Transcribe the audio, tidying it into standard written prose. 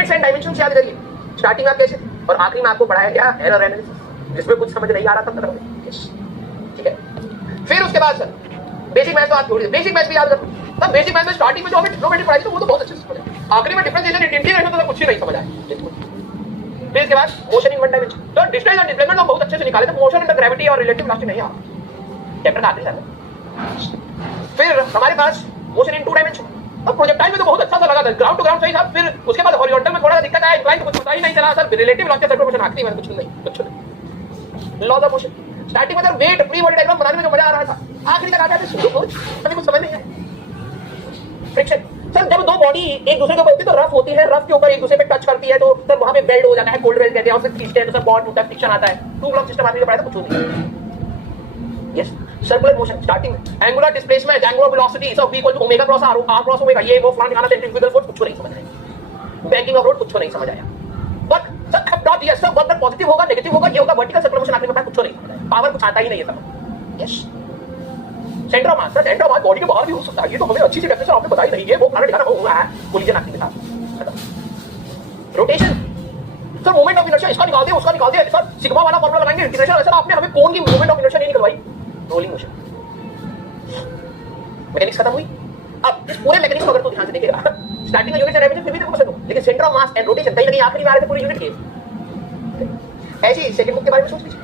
And dimensions याद करिए, starting में आप कैसे और आखिरी में आपको पढ़ाया गया एरर एनालिसिस, जिसमें कुछ समझ नहीं आ रहा तब तक, ठीक है। फिर उसके बाद सर बेसिक मैथ्स तो आप छोड़ दीजिए, बेसिक मैथ्स भी याद रखो। तब बेसिक मैथ्स में स्टार्टिंग में जो हमें ट्रिग्नोमेट्री पढ़ाई थी वो तो बहुत अच्छे से समझ आया, आखिरी में डिफरेंशिएशन इंटीग्रेशन तो कुछ ही नहीं समझ आया। फिर इसके बाद मोशन इन वन डायमेंशन, तो डिस्टेंस और डिस्प्लेसमेंट तो बहुत अच्छे से निकाले थे, मोशन अंडर ग्रेविटी और रिलेटिव वेलोसिटी नहीं आ चैप्टर का आखिरी सर। फिर हमारे पास मोशन इन टू डायमेंशन, अब प्रोजेक्टाइल में तो बहुत अच्छा सा लगा था, ग्राउंड टू ग्राउंड सही था। फिर उसके बाद हॉरिजॉन्टल में थोड़ा सा दिक्कत आया, इंक्लाइन तो कुछ पता ही नहीं चला sir, relative velocity circular motion आखिरी में कुछ नहीं। लॉज ऑफ मोशन स्टार्टिंग में sir weight free body diagram बनाने में जो मजा आ रहा था, आखिरी तक आ गया अभी कुछ समझ नहीं है। फ्रिक्शन सर, जब दो बॉडी एक दूसरे के ऊपर होती है तो रफ होती है, रफ के ऊपर एक दूसरे पे टच करती है तो सर वहां पे बेल्ट हो जाता है, कोल्ड वेल्ट कहते हैं, और फिर खींचते हैं तो सर बॉन्ड टूटता है, फ्रिक्शन आता है। टू ब्लॉक सिस्टम आदमी को पढ़ा था, कुछ नहीं। यस, सर्कुलर मोशन स्टार्टिंग में एंगुलर डिस्प्लेसमेंट, एंगुलर वेलोसिटी सब equal to omega cross R, R cross omega, ये वो फलाना दिखाना, सेंट्रीफ्यूगल फोर्स कुछ नहीं समझ आया, बैंकिंग ऑफ रोड कुछ नहीं समझ आया। बट सर अब dot yes sir, but positive होगा नेगेटिव होगा, ये होगा वर्टिकल सर्कुलर मोशन, आखिर में कुछ नहीं समझ आया, पावर कुछ आता ही नहीं है सब। Yes, centre of mass sir, centre of mass body के बाहर भी हो सकता है, ये तो हमें अच्छी सी डेफिनेशन आपने बताई नहीं है, वो खाना दिखाना हुआ है कोलिजन आखिरी के साथ। Rotation sir, moment of inertia इसका निकाल दिया उसका निकाल दिया सर, सिग्मा वाला फॉर्मूला बनाएंगे इंटीग्रेशन, सर आपने हमें कोन की मोमेंट ऑफ इनर्शिया नहीं निकलवाई, रोलिंग मोशन। मैकेनिक्स खत्म हुई। अब इस पूरे मैकेनिक्स को अगर तो ध्यान से देखिएगा, स्टार्टिंग में यूनिट डायमेंशन फिर भी देखो पसंद हो, लेकिन centre of mass and rotation कहीं ना कहीं आखिरी में आ रहे थे पूरे यूनिट के। ऐसी सेकंड बुक के बारे में सोच लीजिए,